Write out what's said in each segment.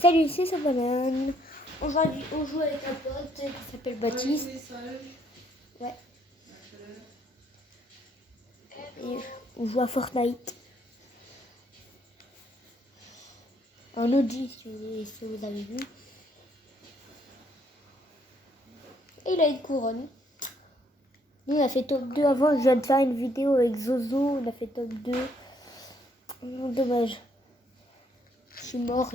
Salut, c'est Sabanane. Aujourd'hui, on joue avec un pote qui s'appelle Baptiste. Ouais. Et on joue à Fortnite. En OG, si vous avez vu. Et il a une couronne. Nous, on a fait top 2 avant. Je viens de faire une vidéo avec Zozo. On a fait top 2. Dommage. Je suis mort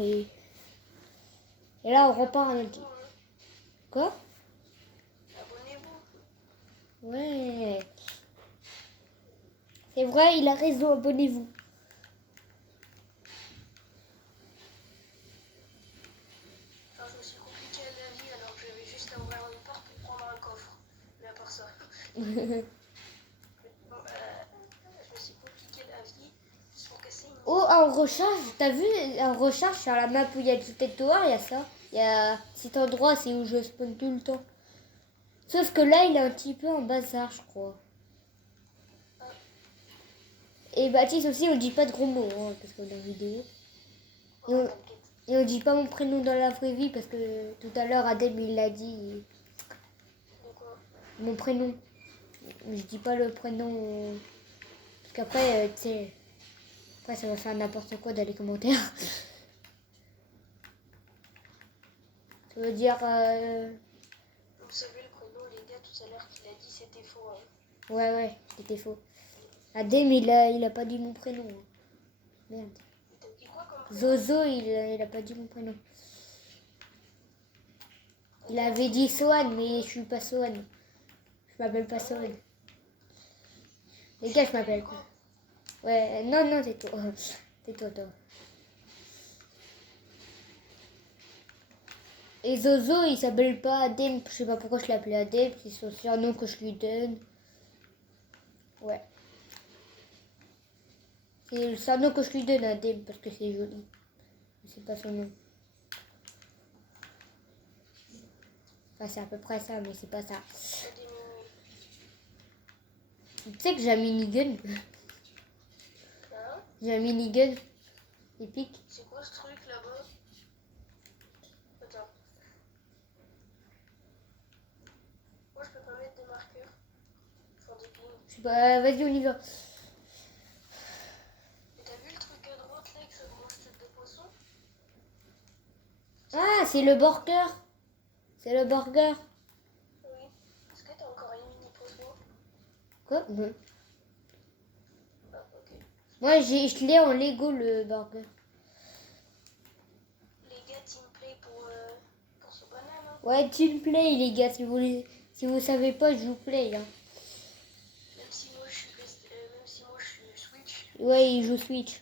et là, on repart à notre... Quoi? Abonnez-vous. Ouais. C'est vrai, il a raison, abonnez-vous. Enfin, je me suis compliqué la vie alors que j'avais juste à ouvrir une porte pour prendre un coffre. Mais à part ça. Bon, je me suis compliqué la vie juste pour casser une... Oh, en recharge, t'as vu, en recharge sur la map où il y a du Tête Tower, il y a ça. Il y a cet endroit, c'est où je spawn tout le temps. Sauf que là, il est un petit peu en bazar, je crois. Et Baptiste aussi, on dit pas de gros mots, hein, parce qu'on est en vidéo. Et on dit pas mon prénom dans la vraie vie, parce que tout à l'heure, Adem, il l'a dit. Mon prénom. Je dis pas le prénom. Parce qu'après, tu sais... Après, ça va faire n'importe quoi dans les commentaires. Ça veut dire... Vous savez le prénom, les gars, tout à l'heure qu'il a dit, c'était faux. Hein. Ouais, c'était faux. Adem, il a pas dit mon prénom. Merde. T'as dit quoi comme prénom? Zozo, il a pas dit mon prénom. Il avait dit Sohan, mais je suis pas Sohan. Je m'appelle pas Sohan. Les gars, je m'appelle quoi? Ouais, non, c'est toi. C'est toi. Et Zozo, il s'appelle pas Adem. Je sais pas pourquoi je l'appelais Adem. C'est son surnom que je lui donne. Ouais. C'est le surnom que je lui donne, Adem, parce que c'est joli. C'est pas son nom. Enfin, c'est à peu près ça, mais c'est pas ça. Tu sais que j'ai un minigun. Hein? J'ai un minigun. Épique. C'est quoi ce truc là-bas? Attends. Moi, je peux pas mettre des marqueurs. Enfin, des pings. Je sais pas, vas-y, on y va. Et t'as vu le truc à droite là, avec sa grosse tête de poisson? Ah, c'est le burger. C'est le burger. Oui. Est-ce que t'as encore une mini poisson? Quoi? Non. Ah, ok. Moi, je l'ai en Lego, le burger. Les gars, team play pour ce banane. Hein. Ouais, team play, les gars, si vous savez pas, je vous play. Hein. Même si moi je suis Switch. Ouais, il joue Switch.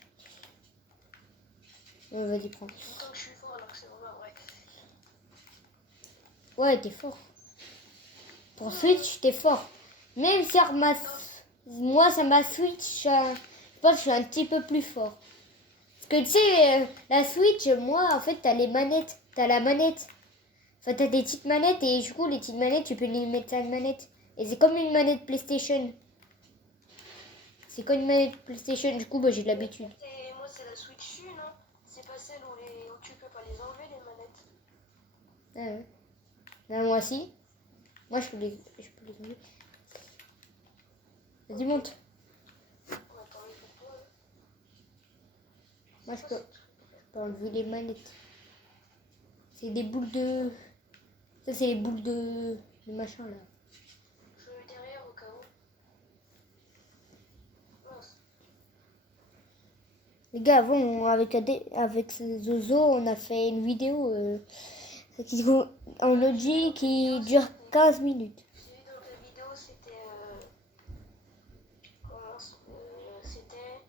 Ouais, vas-y, prends. Tout le temps que je suis fort alors que c'est vraiment vrai. Ouais, t'es fort. Pour Switch, t'es fort. Même sur moi, ça m'a Switch, je pense que je suis un petit peu plus fort. Parce que tu sais, la Switch, moi, en fait, t'as les manettes. T'as la manette. Enfin, t'as des petites manettes et du coup, les petites manettes, tu peux les mettre sur une manette. Et c'est comme une manette PlayStation. C'est comme une manette PlayStation, du coup, bah, j'ai de l'habitude. Et moi, c'est la Switch U, non? C'est pas celle où tu peux pas les enlever, les manettes. Ah ouais. Non, moi aussi. Moi, je peux les enlever. Vas-y, monte. Attends, pour toi. Moi, je peux enlever les manettes. C'est des boules de... Ça, c'est les boules de machin, là. Je le mets derrière au cas où. Mince. Les gars, avant, avec Zozo, on a fait une vidéo en logique qui dure 15 minutes. J'ai vu dans ta vidéo, c'était... c'était...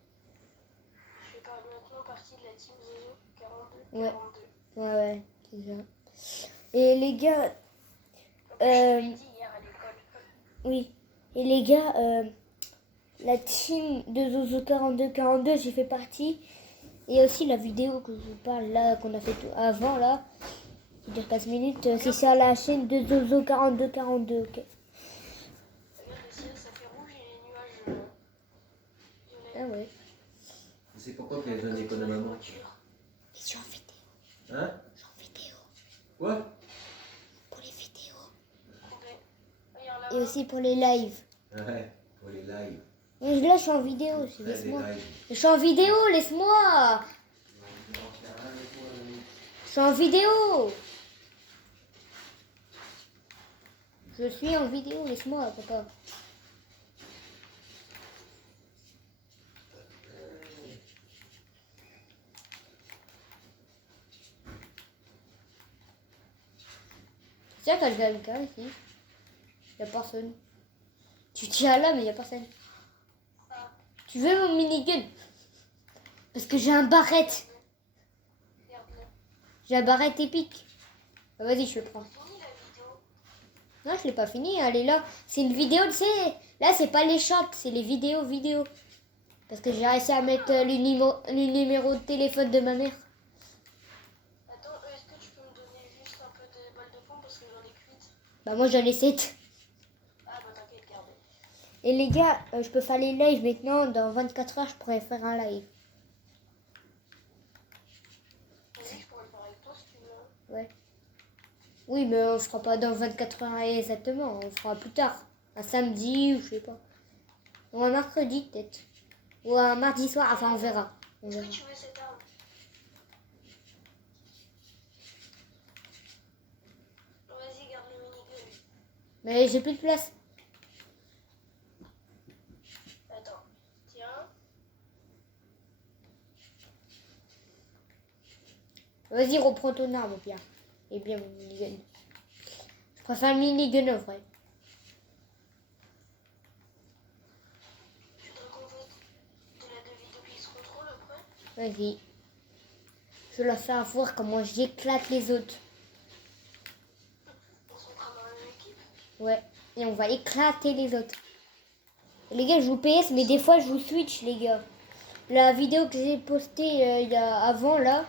Je fais maintenant partie de la team Zozo 42. Ouais. 42. Ouais, c'est ça. Et les gars... Je l'ai dit hier à l'école. Oui. Et les gars, la team de Zozo 42 j'ai fait partie. Et aussi la vidéo que je vous parle là, qu'on a fait avant là, qui dure 15 minutes, c'est sur la chaîne de Zozo 42, ok. Regarde le ciel, ça fait rouge et les nuages violets. Ah ouais. C'est pourquoi que les jeunes économes à maman? Je suis en vidéo. Hein? Quoi? Pour les vidéos. Coupé. Regarde Et là-bas. aussi pour les lives. Ouais, pour les lives. Mais là, je suis en vidéo aussi, Ouais, les laisse-moi. lives. Je suis en vidéo, laisse-moi. Je suis en vidéo. Je suis en vidéo, laisse-moi, papa. C'est ça quand je vais avec quelqu'un ici. Il n'y a personne. Tu tiens là, mais il n'y a personne. Ah, Tu veux mon minigun? Parce que j'ai un barrette. regarde-le. J'ai un barrette épique. Ah, vas-y, je le prends. Fini la vidéo. Non, je l'ai pas fini, elle est là. C'est une vidéo, tu sais. Là, c'est pas les shots, c'est les vidéos. Parce que j'ai réussi à mettre le numéro de téléphone de ma mère. Attends, est-ce que tu peux me donner juste un peu de balles de fond parce que j'en ai cuite? Bah, moi, j'en ai 7. Ah bah t'inquiète, garde. Et les gars, je peux faire les lives maintenant. Dans 24 heures, je pourrais faire un live. Vas-y, je pourrais le faire avec toi si tu veux. Ouais. Oui, mais on ne fera pas dans 24 heures exactement. On fera plus tard. Un samedi ou je sais pas. Ou un mercredi peut-être. Ou un mardi soir. Enfin, on verra. On Est-ce verra. que tu veux cette arme? Vas-y, garde le minigun. Mais j'ai plus de place. Attends, tiens. Vas-y, reprends ton arme, Pierre. Et bien mon minigun. Je préfère le minigun en vrai. Tu voudrais qu'on fasse de la vidéo qui se contrôle après? Vas-y. Je leur fais voir comment j'éclate les autres. On se mettra dans la même équipe? Ouais. Et on va éclater les autres. Et les gars, je joue PS, mais des fois je joue Switch, les gars. La vidéo que j'ai postée il y a avant là,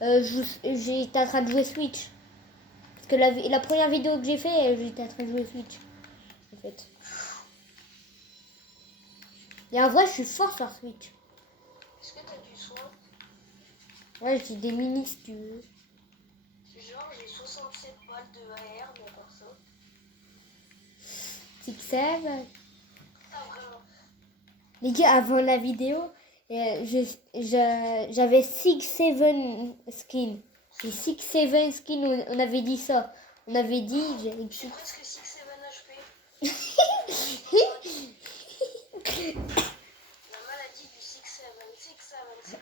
j'étais en train de jouer Switch. Parce que la première vidéo que j'ai fait, j'étais en train de jouer Switch. En fait. Et en vrai, je suis fort sur Switch. Est-ce que t'as du soin? Ouais, j'ai des minis si tu veux. Genre, j'ai 67 balles de AR, mais à part ça. Six Seven. Ah, vraiment? Les gars, avant la vidéo, j'avais 6-7 skins. Et 6-7 skins, on avait dit ça. On avait dit... J'ai presque 6-7 HP. La maladie du 6-7, 6-7, 6-7.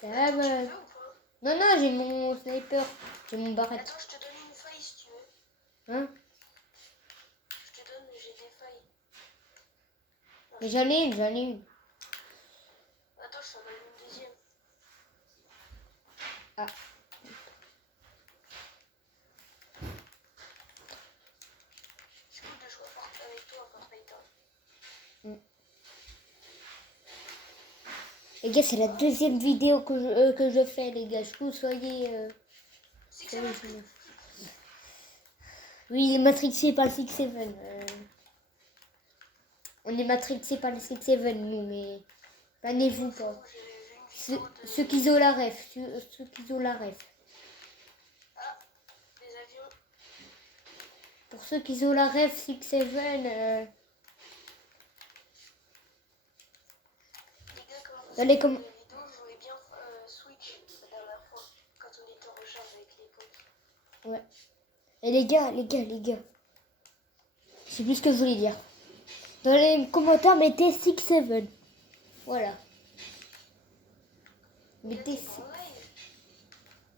Ça Tu va. veux ou pas? Non, non, j'ai mon sniper. J'ai mon barrette. Attends, je te donne une faille si tu veux. Hein? Je te donne, j'ai des failles. Mais j'en ai une. Attends, je t'en donne une deuxième. Ah. C'est cool de jouer avec toi à Fortnite. Hein. Les gars, c'est la deuxième vidéo que je fais, les gars. Je vous soyez... Six-Seven. Oui, matrixé par le 6-7. On est matrixé par le 6-7, nous, mais... Planez-vous pas. J'ai vu une vidéo de... Ceux qui ont la ref. Ceux qui ont la ref. Ah, des avions. Pour ceux qui ont la ref 6-7, Les gars, Dans les comme com- la vidéo, je jouais bien Switch la dernière fois, quand on était en recharge avec les potes. ouais. Et les gars. Je sais plus ce que je voulais dire. Dans les commentaires, mettez 6-7. Voilà. Mettez... T'es pas en live?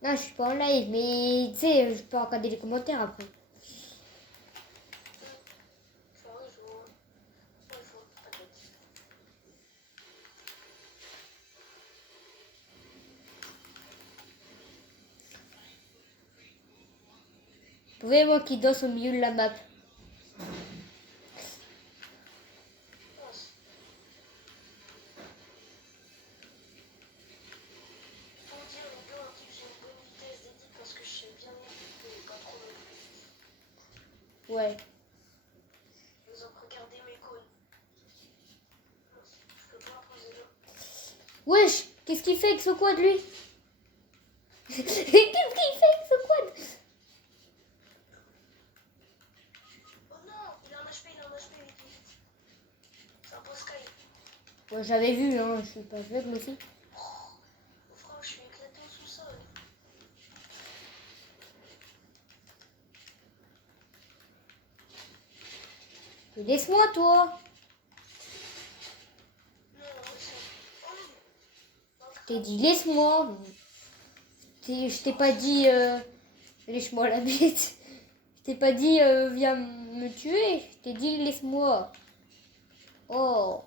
Non, je suis pas en live, mais tu sais, je peux regarder les commentaires après. Enfin, oui, je vois. Ouais, faut pas de bêtises. Vous voyez moi qui danse au milieu de la map. Faut dire les gars, on dit que j'ai une bonne vitesse d'édit parce que je sais bien éditer, mais pas trop non plus. Ouais. Ils ont regardé mes cônes. Je peux pas poser là. Wesh, qu'est-ce qu'il fait avec ce quad lui? Qu'est-ce qu'il fait avec ce Moi, j'avais vu, hein, je suis pas aveugle aussi. Franchement, je suis éclaté au sous-sol. Laisse-moi, toi. Non, c'est... Je t'ai dit, laisse-moi. Je t'ai pas dit, lèche-moi la bête. Je t'ai pas dit, viens me tuer. Je t'ai dit, laisse-moi. Oh.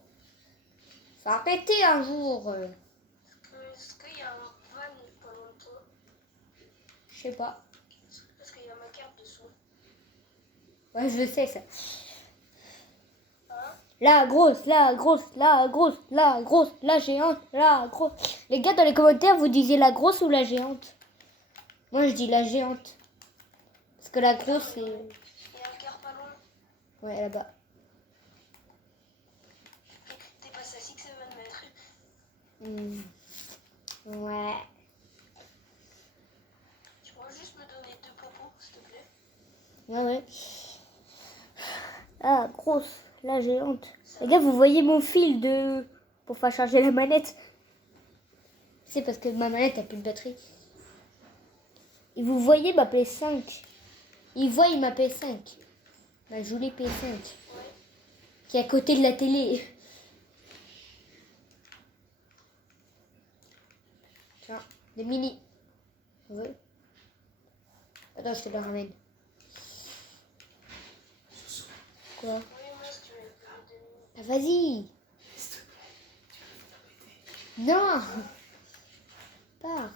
Faut arrêter un jour. Est-ce qu'il y a un van pas loin de toi? Je sais pas. Parce qu'il y a ma carte dessous. Ouais, je sais ça. Hein? La grosse, la grosse, la grosse, la grosse, la géante, la grosse. Les gars, dans les commentaires, vous disiez la grosse ou la géante? Moi, je dis la géante. Parce que la grosse, c'est... Il y a un car pas loin. Ouais, là-bas. T'es passé à 6-7 mètres. Ouais. Tu pourrais juste me donner 2 popos, s'il te plaît? Ouais, ouais. La grosse, la géante. Les gars, vous voyez mon fil de... pour faire charger la manette? C'est parce que ma manette a plus de batterie. Et vous voyez ma PS5. Ils voient ma PS5. Ma jolie PS5. Ouais. Qui est à côté de la télé. Tiens, des mini. Tu veux? Attends, je te le ramène. Quoi? Oui, moi, si tu veux me donner... Ah, vas-y. Non. Pars.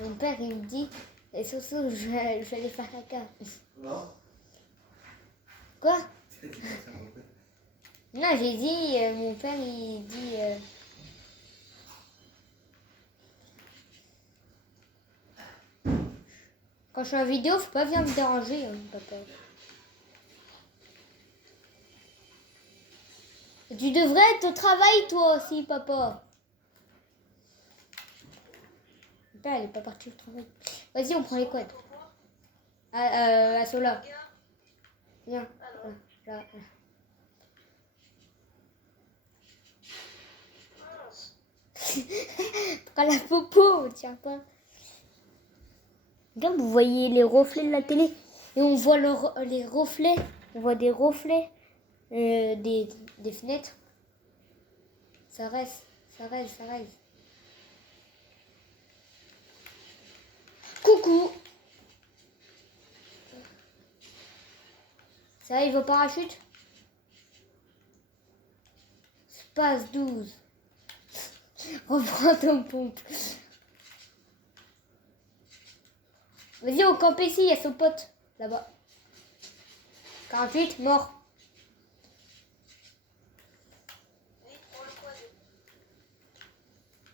Mon père, il me dit, et surtout, je vais aller faire caca. Non. Quoi? Non, j'ai dit, mon père, il dit... quand je suis en vidéo, faut pas venir me déranger, hein, papa. Et tu devrais être au travail, toi aussi, papa. Mon père, elle est pas partie au travail. Vas-y, on prend les codes. À Sola. Viens. Là. Prends la popo, tiens pas. Regarde, vous voyez les reflets de la télé. Et on voit les reflets. On voit des reflets des fenêtres. Ça reste, ça reste, ça reste. Coucou. Ça arrive au parachute? Space 12. Reprends ton pompe. Vas-y, on campe ici, il y a son pote. Là-bas. 48, mort. Vite, prends le quad.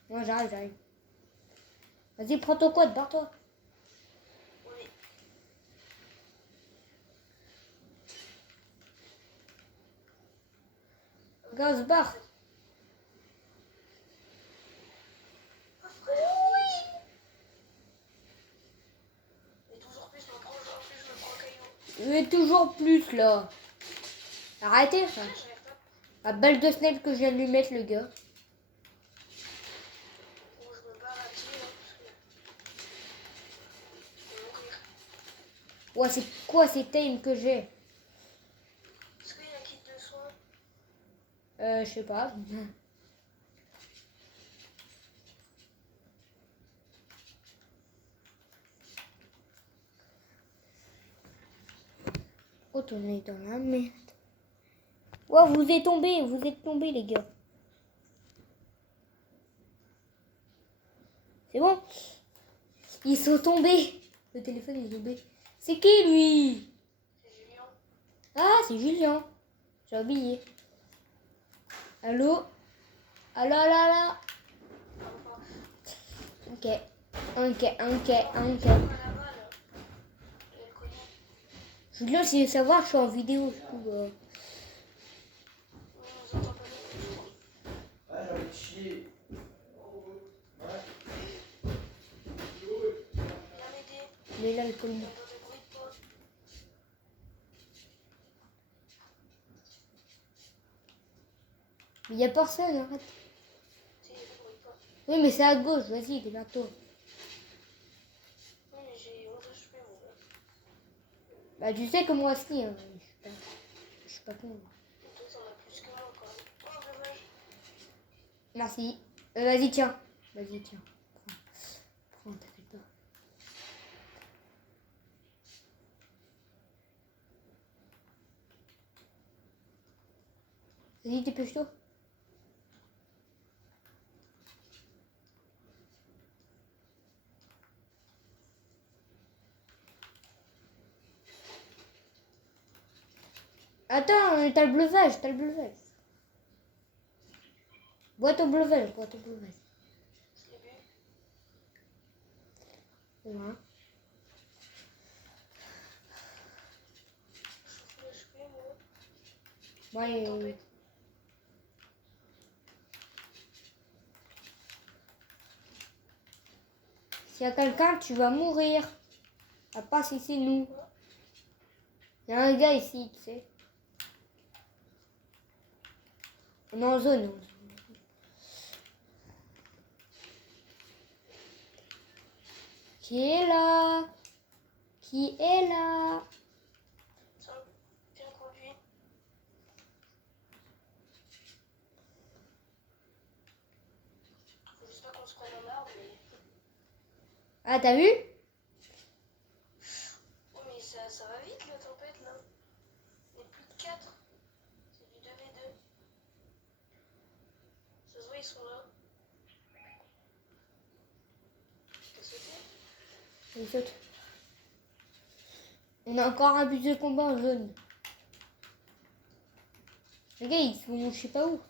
Moi, j'arrive. Vas-y, prends ton code, barre-toi. Oui. Regarde, on se barre. Et toujours plus, je me prends caillou. Mais toujours plus, là. Arrêtez, ça. J'arrive pas. La balle de snipe que je viens de lui mettre, le gars. Bon, je me barre à pied, hein, parce que... Je vais mourir. Ouais, c'est quoi ces times que j'ai? Est-ce qu'il y a un kit de soins? Je sais pas. Retournez dans la merde. Ouais, vous êtes tombés, les gars. C'est bon? Ils sont tombés. Le téléphone est tombé. C'est qui, lui? C'est Julien. Ah, c'est Julien. J'ai oublié. Allô? Allô, allô, allô? Ok. Julien, c'est de savoir, je suis en vidéo, du coup. Ah, j'ai envie de chier. Il est là, le collier. Mais y a personne, arrête. Tu sais, il y a des bruits pas. Oui, mais c'est à gauche, vas-y, démerde-toi. Oui, mais j'ai 11 HP, moi. Bah, tu sais que moi aussi, hein. Je suis pas con. Et toi, t'en as plus que moi, quand même. Oh, dommage. Merci. Vas-y, tiens. Vas-y, tiens. Prends, t'inquiète pas. Vas-y, dépêche-toi. Attends, t'as le breuvage, t'as le breuvage. Bois ton breuvage, bois ton breuvage. Je l'ai vu. Voilà. Je suis full HP, moi. Ouais, Tempête. s'il y a quelqu'un, tu vas mourir. À part si c'est nous. Il y a un gars ici, tu sais. On est en zone. Qui est là? Qui est là? Tiens, bien conduit. Faut juste pas qu'on se prenne en arbre, mais... Ah, t'as vu? Oh, mais ça va vite, la tempête, là. Il y a plus de 4. C'est du 2v2. Ça se voit, ils sont là. T'as sauté? Il saute. On a encore un but de combat en jaune. Les gars, ils sont je sais pas où.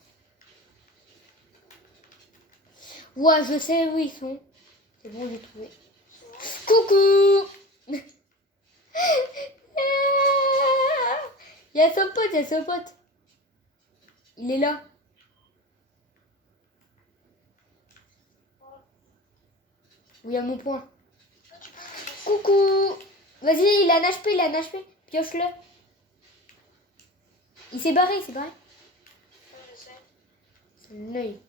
Ouais, je sais où ils sont. C'est bon, j'ai trouvé. Coucou. Il y a son pote, il y a son pote. Il est là. Où il y a mon point. Ah, tu peux me laisser. Coucou. Vas-y, il a un HP, il a un HP. Pioche-le. Il s'est barré, il s'est barré. Ouais, je sais. C'est l'œil.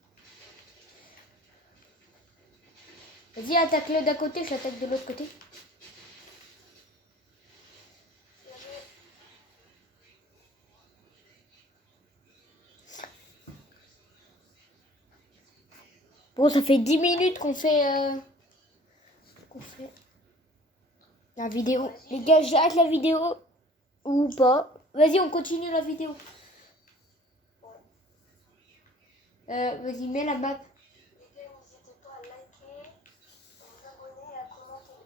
Vas-y, attaque-le d'un côté, je l'attaque de l'autre côté. Bien joué. Bon, ça fait 10 minutes qu'on fait la vidéo. Les gars, j'arrête la vidéo ou pas. Vas-y, on continue la vidéo. Vas-y, mets la map. Les gars, n'hésitez pas à liker, à vous abonner et à commenter.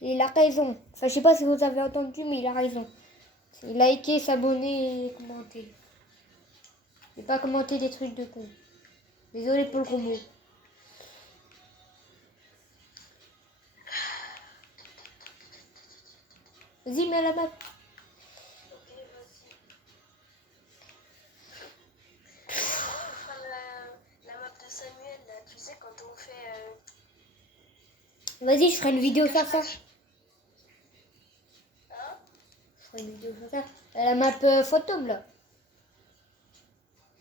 Il a raison. Enfin, je sais pas si vous avez entendu, mais il a raison. C'est liker, s'abonner et commenter. Et pas commenter des trucs de con. Désolé pour le gros mot. Vas-y, mets la map. Ok, vas-y. On fera la map de Samuel, là. Tu sais, quand on fait... Vas-y, je ferai une vidéo sur ça. Hein? Je ferai une vidéo sur ça. La map fantôme, là.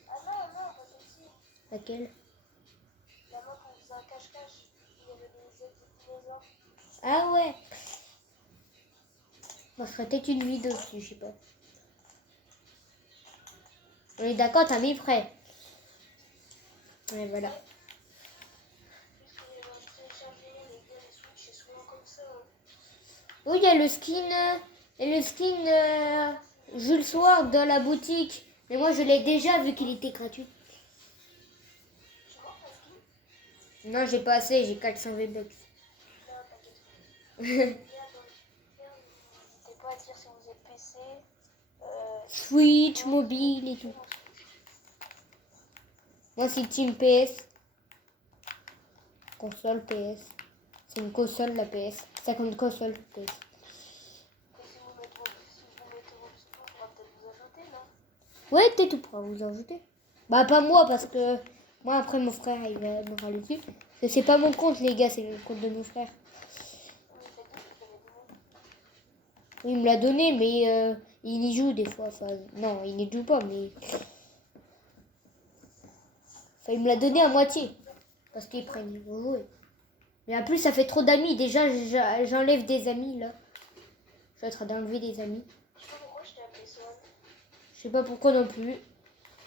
Ah non, non, pas celle-ci. Laquelle? La map où on faisait un cache-cache. Il y avait des êtres de dinosaures. Ah ouais. Moi, je ferai peut-être une vidéo dessus, je sais pas. On est d'accord, t'as mis prêt. Ouais, voilà. Puisque les gens téléchargés, les gars, les Switch, c'est souvent comme ça. Hein. Oui, il y a le skin. Et le skin Jules Soir dans la boutique. Mais moi, je l'ai déjà vu qu'il était gratuit. Tu vois, ta skin? Non, j'ai pas assez, j'ai 400 V-Bucks. Non, t'inquiète. Les gars, donc, n'hésitez pas à dire si vous êtes PC. Switch, mobile et tout. Moi, c'est Team PS. Console PS. C'est une console, la PS. Ça compte console, PS. Si vous mettez vos pseudos, on pourra peut-être vous ajouter, non? Ouais, peut-être on pourra vous ajouter. Bah, pas moi, parce que moi, après, mon frère, il va me râler dessus. Parce que c'est pas mon compte, les gars, c'est le compte de mon frère. Oui, il me l'a donné, mais il y joue des fois. Enfin, non, il n'y joue pas, mais Enfin, il me l'a donné à moitié. Parce qu'il prennent, ils vont jouer. Mais en plus, ça fait trop d'amis. Déjà, j'enlève des amis, là. Je suis en train d'enlever des amis. Je sais pas pourquoi je t'ai appelé Swan. Je sais pas pourquoi non plus.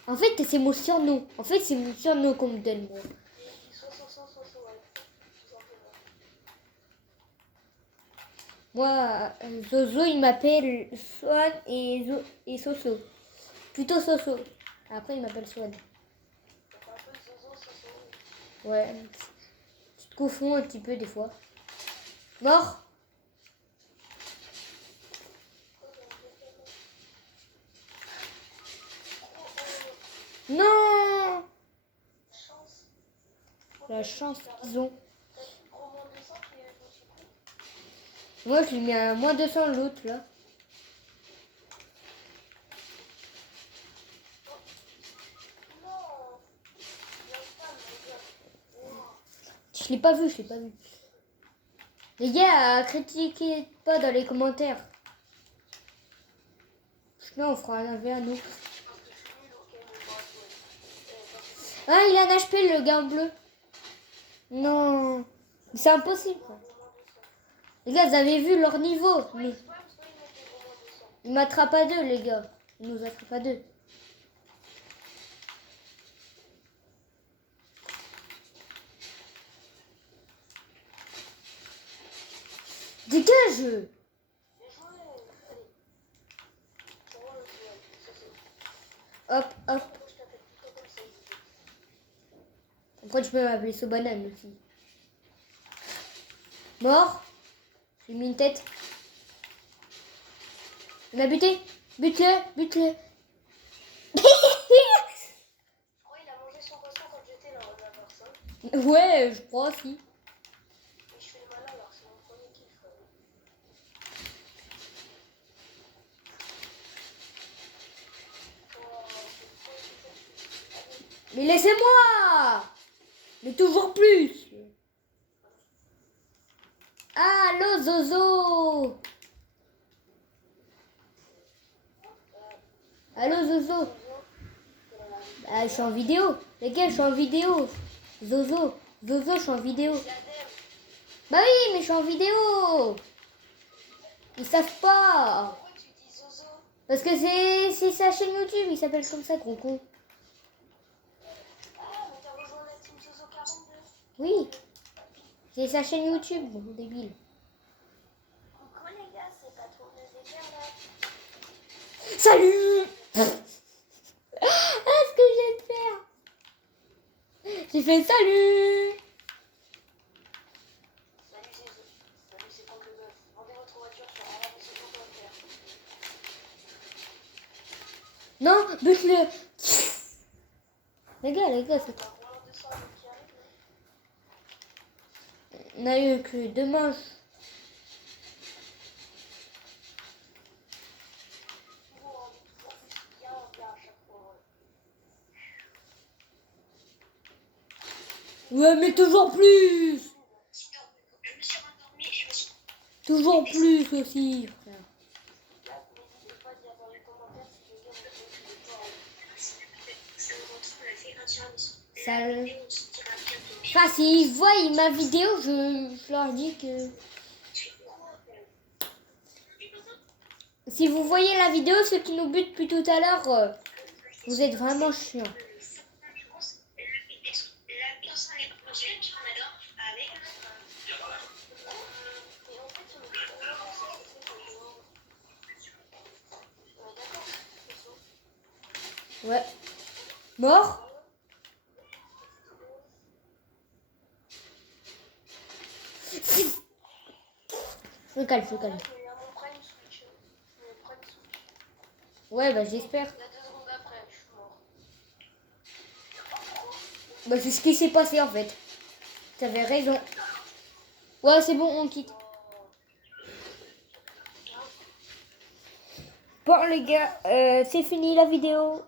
En fait, c'est mon surnom. En fait, c'est mon surnom qu'on me donne, moi. Ouais. Tout simplement. Moi, Zozo, il m'appelle Swan et Soso. Plutôt Soso. Après, il m'appelle Swan. Donc un peu Zozo, Soso. Ouais. Tu te confonds un petit peu des fois. Mort? Non! Chance. La chance qu'ils ont. T'as pris trop moins de 200 qui est aussi pris. Moi, je lui mets à moins 200 l'autre, là. Non. Il y a pas, mais wow. Je l'ai pas vu, je l'ai pas vu. Les gars, critiquez pas dans les commentaires. Sinon, on fera un AV à nous. Parce que je suis nul, ok, mais bon, ouais. Ah, il a un HP, le gars en bleu. Non. C'est impossible. Quoi. Les gars, vous avez vu leur niveau. Soit il mettait vraiment 200. Ils m'attrapent à deux, les gars. Ils nous attrapent à deux. Dégage! Bien joué. Allez. C'est vraiment le Swan. Ça, c'est- Hop, hop. Pourquoi je t'appelle tout comme ça, Zozo. Après, tu peux m'appeler Sobanane aussi. Mort. J'ai mis une tête. Il m'a buté. Bute-le, bute-le. Je crois qu'il a mangé son poisson quand j'étais là, on a personne. Ouais, je crois aussi. Et je fais le malin alors que c'est mon premier kill, frère. Oh, c'est trop efficace. Allez. Mais laissez-moi! Mais toujours plus! Allô, Zozo! Allô, Zozo! Ah, je suis en vidéo. Les gars, je suis en vidéo. Zozo, Zozo, je suis en vidéo. C'est Adem. Bah oui, mais je suis en vidéo. Ils savent pas. Pourquoi tu dis Zozo? Parce que c'est sa chaîne YouTube, il s'appelle comme ça, gros con. Ah, mais t'as rejoint la team Zozo 42. Oui. C'est sa chaîne YouTube, bon, débile. Coucou les gars, c'est Patron des Écarlates. Salut. Ah, ce que je viens de faire. J'ai fait salut. Salut Zozo. Salut c'est Franck le Bœuf. Vendez votre voiture sur arabesauto.fr. Non, bute-le. Les gars, c'est... T'as moins 200 qui arrive là. On a eu que deux manches. Toujours plus bien à chaque fois. Ouais, mais toujours plus. Je me suis endormie et je me suis... Toujours plus aussi, frère. Là, n'hésitez pas à dire dans les commentaires si les gars vous faites le sport. Ça nous retrouve, on a fait un tiramisu. Ça... Enfin, s'ils voient ma vidéo, je leur dis que... Si vous voyez la vidéo, ceux qui nous butent depuis tout à l'heure, vous êtes vraiment chiants. Ouais. Mort? Je me calme, je me calme. Ouais, bah j'espère. Il y a 2 secondes après, je suis mort. Bah c'est ce qui s'est passé en fait. T'avais raison. Ouais, c'est bon, on quitte. Bon les gars, c'est fini la vidéo.